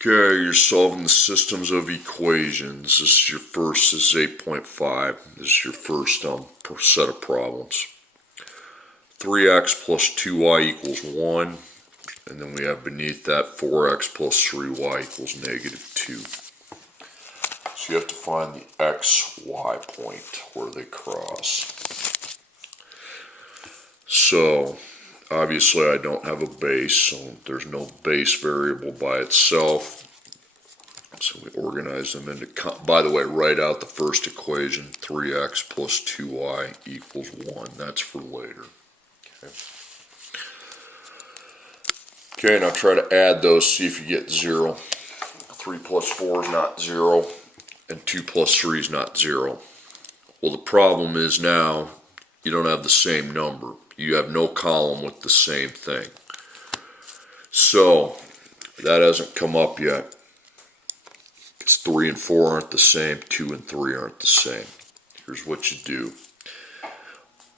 Okay, you're solving the systems of equations. This is your first, this is 8.5. This is your first set of problems. 3x plus 2y equals 1. And then we have beneath that 4x plus 3y equals negative 2. So you have to find the x, y point where they cross. So obviously I don't have a base, so there's no base variable by itself. So we organize them into, by the way, write out the first equation, 3x plus 2y equals 1. That's for later. Okay, now try to add those, see if you get 0. 3 plus 4 is not 0, and 2 plus 3 is not 0. Well, the problem is now you don't have the same number. You have no column with the same thing. So that hasn't come up yet. Because 3 and 4 aren't the same, 2 and 3 aren't the same. Here's what you do.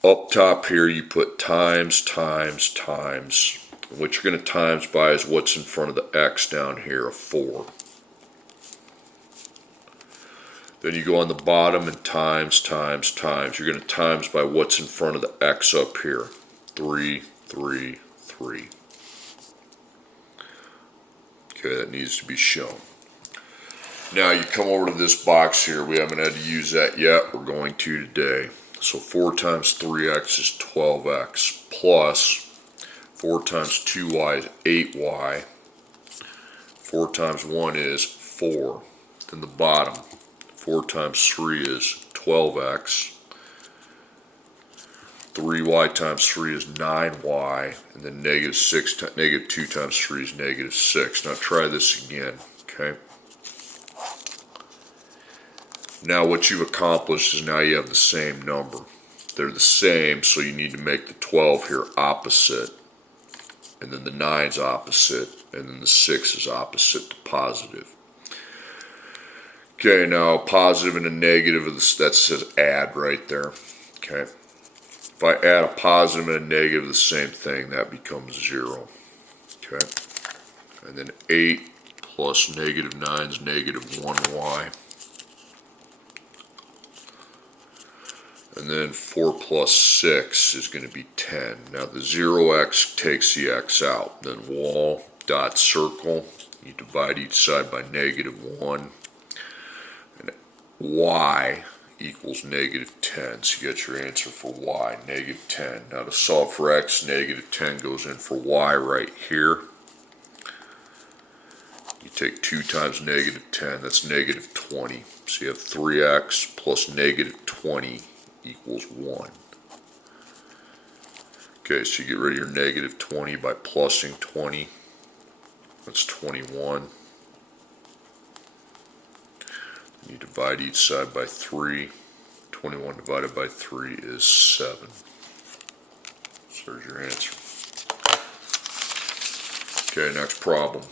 Up top here you put times, times, times. And what you're going to times by is what's in front of the x down here, a 4. Then you go on the bottom and times, times, times. You're going to times by what's in front of the x up here. 3, 3, 3. Okay, that needs to be shown. Now you come over to this box here. We haven't had to use that yet. We're going to today. So 4 times 3x is 12x plus 4 times 2y is 8y. 4 times 1 is 4. Then the bottom. 4 times 3 is 12x. 3y times 3 is 9y. And then negative 2 times 3 is negative 6. Now try this again, okay? Now what you've accomplished is now you have the same number. They're the same, so you need to make the 12 here opposite. And then the 9's opposite. And then the 6 is opposite to positive. Okay, now a positive and a negative, that says add right there. Okay. If I add a positive and a negative, the same thing, that becomes 0. Okay. And then 8 plus negative 9 is negative 1y. And then 4 plus 6 is going to be 10. Now the 0x takes the x out. Then wall, dot, circle. You divide each side by negative 1. And y equals negative 10. So you get your answer for y, negative 10. Now to solve for x, negative 10 goes in for y right here. You take 2 times negative 10, that's negative 20. So you have 3x plus negative 20 equals 1. Okay, so you get rid of your negative 20 by plussing 20. That's 21. You divide each side by 3. 21 divided by 3 is 7. So there's your answer. Okay, next problem.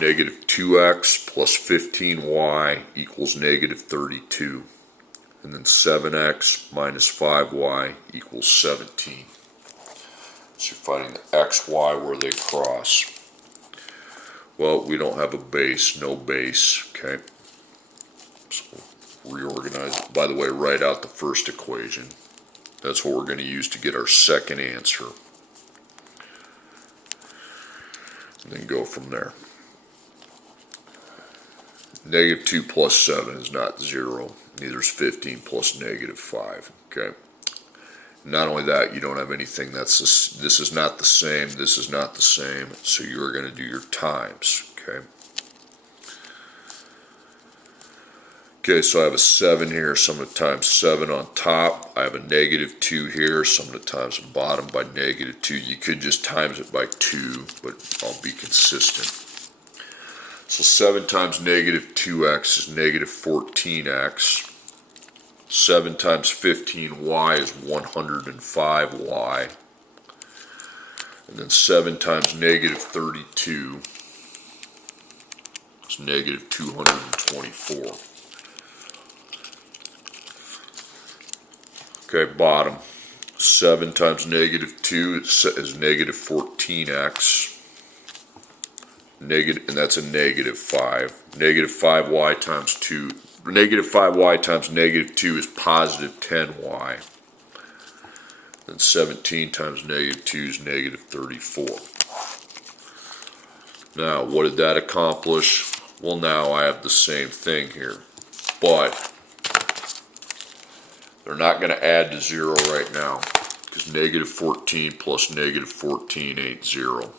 Negative 2x plus 15y equals negative 32. And then 7x minus 5y equals 17. So you're finding the x, y where they cross. Well, we don't have a base, no base, okay? So reorganize it. By the way, write out the first equation. That's what we're going to use to get our second answer. And then go from there. Negative 2 plus 7 is not 0. Neither is 15 plus negative 5. Okay. Not only that, you don't have anything that's this is not the same, this is not the same, so you're going to do your times. Okay. Okay, so I have a 7 here, so I'm going to times 7 on top. I have a negative 2 here, so I'm going to times the bottom by negative 2. You could just times it by 2, but I'll be consistent. So 7 times negative 2x is negative 14x. 7 times 15y is 105y. And then 7 times negative 32 is negative 224. Okay, bottom. 7 times negative 2 is negative 14x. negative, and that's a negative 5. Negative 5y times 2, negative 5y times negative 2 is positive 10y. Then 17 times negative 2 is negative 34. Now, what did that accomplish? Well, now I have the same thing here, but they're not going to add to 0 right now, because negative 14 plus negative 14 ain't 0.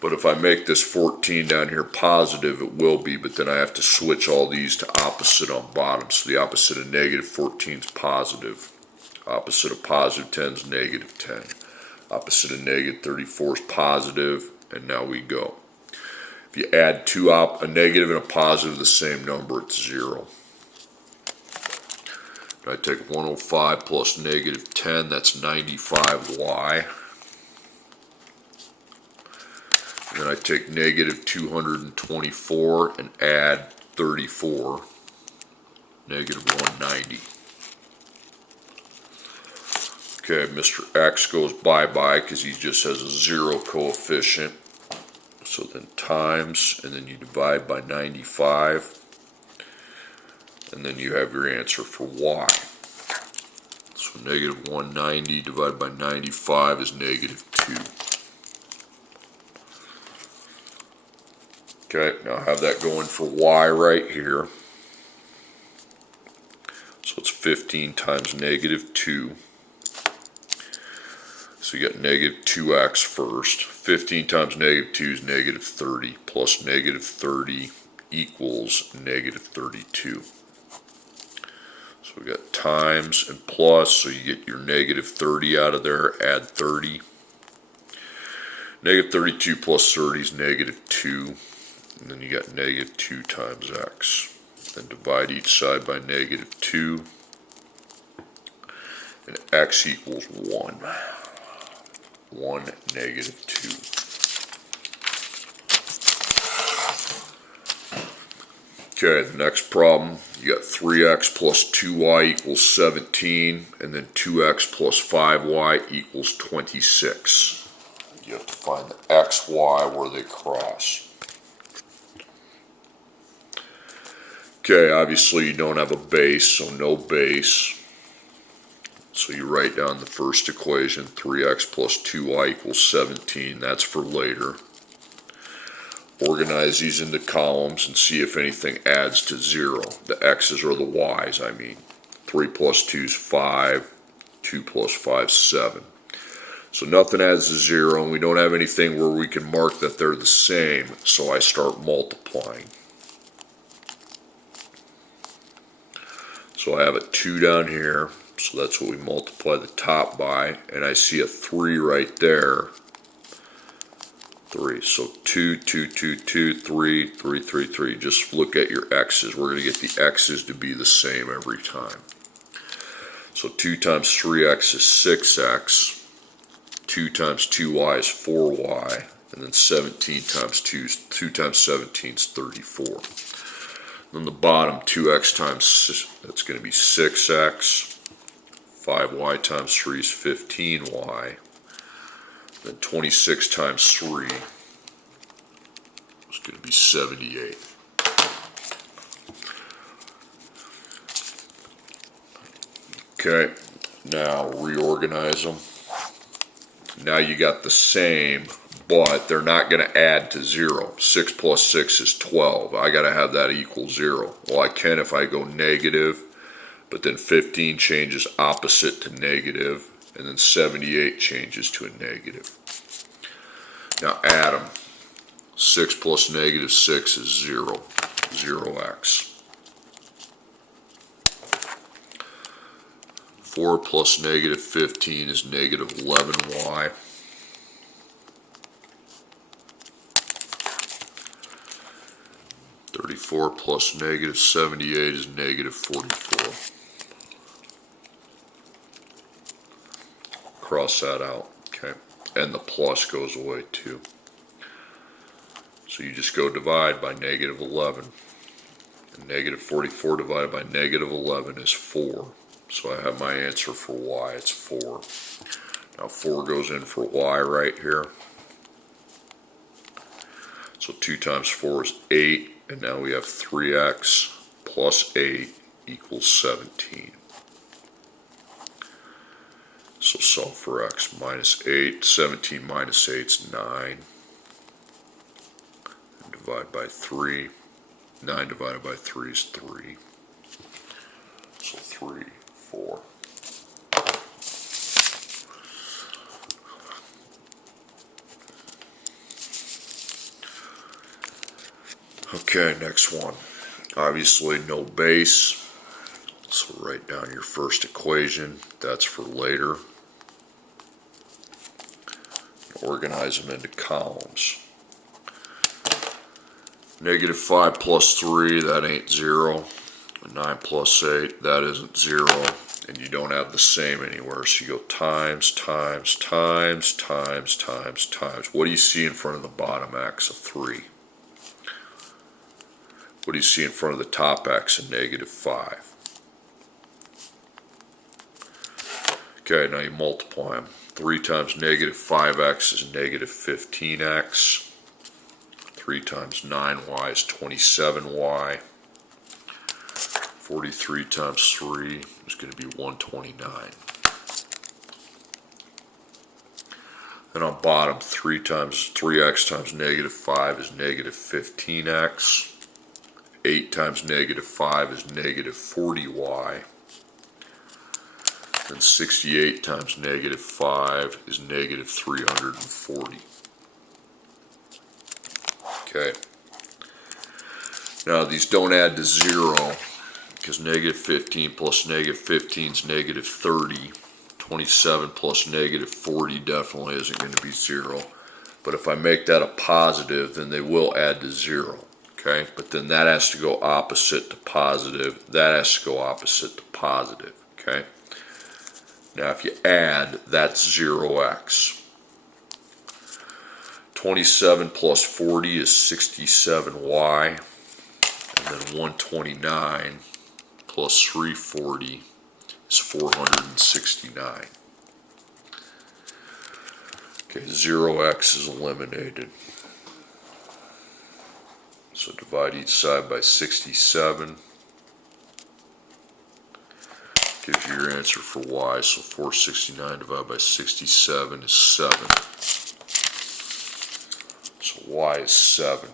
But if I make this 14 down here positive, it will be, but then I have to switch all these to opposite on bottom. So the opposite of negative 14 is positive. Opposite of positive 10 is negative 10. Opposite of negative 34 is positive, and now we go. If you add a negative and a positive of the same number, it's 0. I take 105 plus negative 10, that's 95y. And then I take negative 224 and add 34, negative 190. Okay, Mr. X goes bye-bye because he just has a 0 coefficient. So then times, and then you divide by 95. And then you have your answer for y. So negative 190 divided by 95 is negative 2. Okay, now I have that going for y right here. So it's 15 times negative 2. So you got negative 2x first. 15 times negative 2 is negative 30, plus negative 30 equals negative 32. So we got times and plus, so you get your negative 30 out of there, add 30. Negative 32 plus 30 is negative 2, and then you got negative 2 times x. Then divide each side by negative 2, and x equals 1. 1, negative 2. Okay, the next problem, you got 3x plus 2y equals 17, and then 2x plus 5y equals 26. You have to find the x, y, where they cross. Okay, obviously you don't have a base, so no base. So you write down the first equation, 3x plus 2y equals 17. That's for later. Organize these into columns and see if anything adds to 0. The x's or the y's, I mean. 3 plus 2 is 5. 2 plus 5 is 7. So nothing adds to 0, and we don't have anything where we can mark that they're the same, so I start multiplying. So I have a 2 down here, so that's what we multiply the top by, and I see a 3 right there. 3. So 2, 2, 2, 2, 3, 3, 3, 3. Just look at your x's. We're going to get the x's to be the same every time. So 2 times 3x is 6x. 2 times 2y is 4y. And then 17 times 2 times 17 is 34. Then the bottom, 2x times, that's going to be 6x. 5y times 3 is 15y. Then 26 times 3 is going to be 78. Okay, now reorganize them. Now you got the same, but they're not going to add to 0. 6 plus 6 is 12. I got to have that equal 0. Well, I can if I go negative, but then 15 changes opposite to negative. And then 78 changes to a negative. Now add them. 6 plus negative 6 is 0. 0x. 4 plus negative 15 is negative 11y. 34 plus negative 78 is negative 44. Cross that out, okay, and the plus goes away too. So you just go divide by negative 11. And negative 44 divided by negative 11 is 4. So I have my answer for y, it's 4. Now 4 goes in for y right here. So 2 times 4 is 8, and now we have 3x plus 8 equals 17. So solve for x. Minus 8, 17 minus 8 is 9. And divide by 3. 9 divided by 3 is 3. So 3, 4. Okay, next one. Obviously no base, so write down your first equation. That's for later. Organize them into columns. Negative 5 plus 3, that ain't 0. 9 plus 8, that isn't 0. And you don't have the same anywhere, so you go times, times, times, times, times, times. What do you see in front of the bottom x of 3? What do you see in front of the top x of negative 5? Okay, now you multiply them. 3 times negative 5x is negative 15x. 3 times 9y is 27y. 43 times 3 is going to be 129. And on bottom, 3x times negative 5 is negative 15x. 8 times negative 5 is negative 40y. And 68 times negative 5 is negative 340. Okay. Now these don't add to 0 because negative 15 plus negative 15 is negative 30. 27 plus negative 40 definitely isn't going to be 0. But if I make that a positive, then they will add to 0. Okay, but then that has to go opposite to positive. That has to go opposite to positive. Okay. Now if you add, that's 0x. 27 plus 40 is 67y. And then 129 plus 340 is 469. Okay, 0x is eliminated. So divide each side by 67. Gives you your answer for y. So 469 divided by 67 is 7. So y is 7.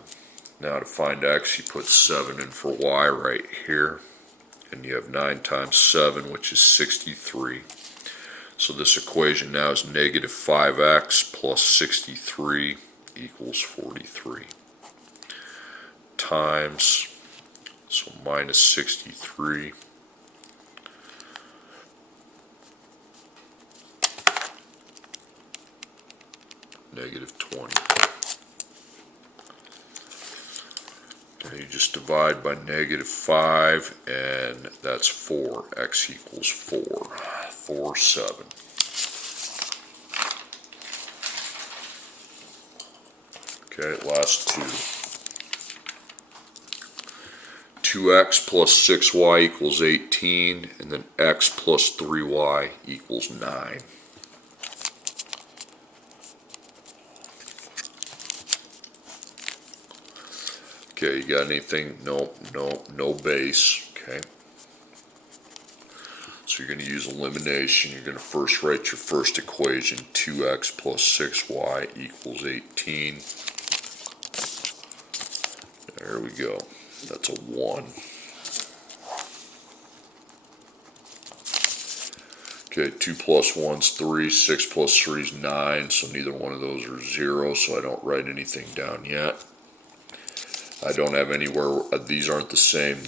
Now to find x, you put 7 in for y right here. And you have 9 times 7, which is 63. So this equation now is negative 5x plus 63 equals 43. Times, so minus 63. Negative 20. And you just divide by negative 5, and that's 4. X equals 4. 4, 7. Okay, last two. 2x plus 6y equals 18, and then x plus 3y equals 9. Okay, you got anything? Nope, no base. Okay. So you're going to use elimination. You're going to first write your first equation. 2x plus 6y equals 18. There we go. That's a 1. Okay, 2 plus 1 is 3, 6 plus 3 is 9, so neither one of those are 0, so I don't write anything down yet. I don't have anywhere, these aren't the same,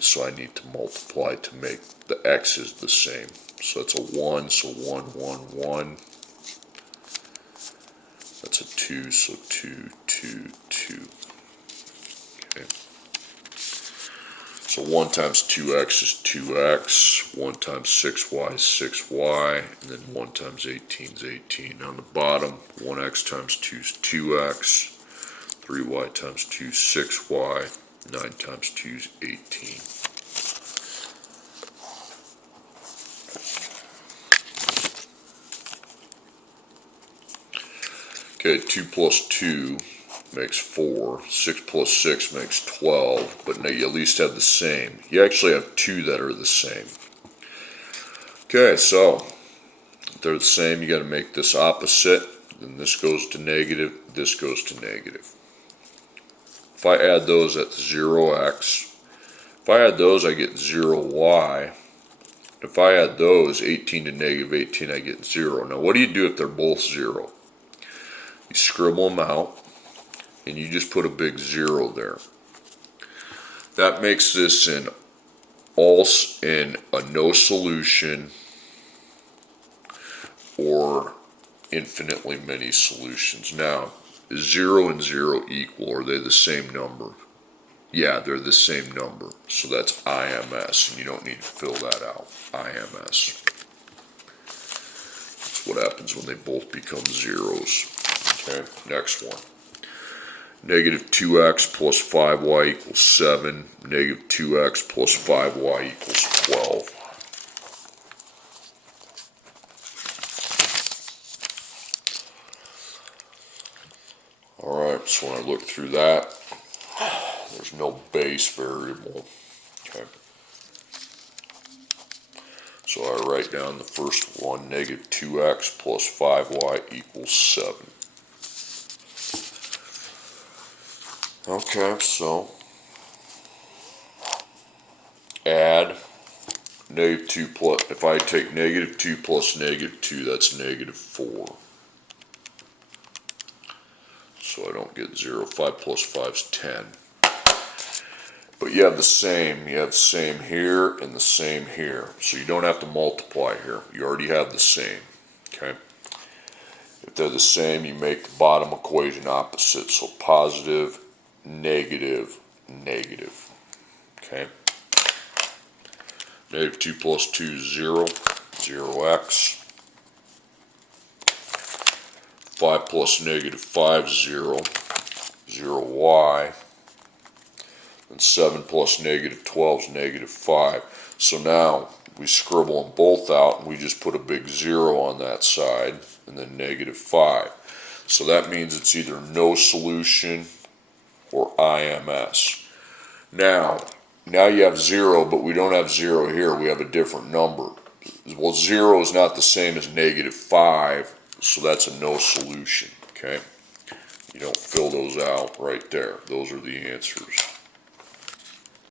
so I need to multiply to make the x's the same. So that's a 1, so 1, 1, 1. That's a 2, so 2, 2, 2. Okay. So 1 times 2x is 2x, 1 times 6y is 6y, and then 1 times 18 is 18. On the bottom, 1x times 2 is 2x, 3y times 2 is 6y, 9 times 2 is 18. Okay, 2 plus 2 makes 4. 6 plus 6 makes 12. But now you at least have the same. You actually have two that are the same. Okay, so if they're the same, you got to make this opposite. Then this goes to negative. This goes to negative. If I add those, that's 0x. If I add those, I get 0y. If I add those, 18 to negative 18, I get 0. Now, what do you do if they're both 0? You scribble them out, and you just put a big 0 there. That makes this in a no solution or infinitely many solutions. Now, is 0 and 0 equal? Are they the same number? Yeah, they're the same number. So that's IMS, and you don't need to fill that out. IMS. That's what happens when they both become zeros. Okay, next one. Negative 2x plus 5y equals 7. Negative 2x plus 5y equals 12. Alright, so when I look through that, there's no base variable. Okay. So I write down the first one, negative 2x plus 5y equals 7. Okay, so add negative 2 plus, if I take negative 2 plus negative 2, that's negative 4. So I don't get 0. 5 plus 5 is 10. But you have the same. You have the same here and the same here. So you don't have to multiply here. You already have the same. Okay. If they're the same, you make the bottom equation opposite. So positive, negative, negative. Okay. Negative 2 plus 2 is 0. 0x. 5 plus negative 5 is 0. 0y. And 7 plus negative 12 is negative 5. So now we scribble them both out and we just put a big 0 on that side and then negative 5. So that means it's either no solution or IMS. Now you have 0, but we don't have 0 here. We have a different number. Well, 0 is not the same as negative 5, so that's a no solution. Okay? You don't fill those out right there. Those are the answers.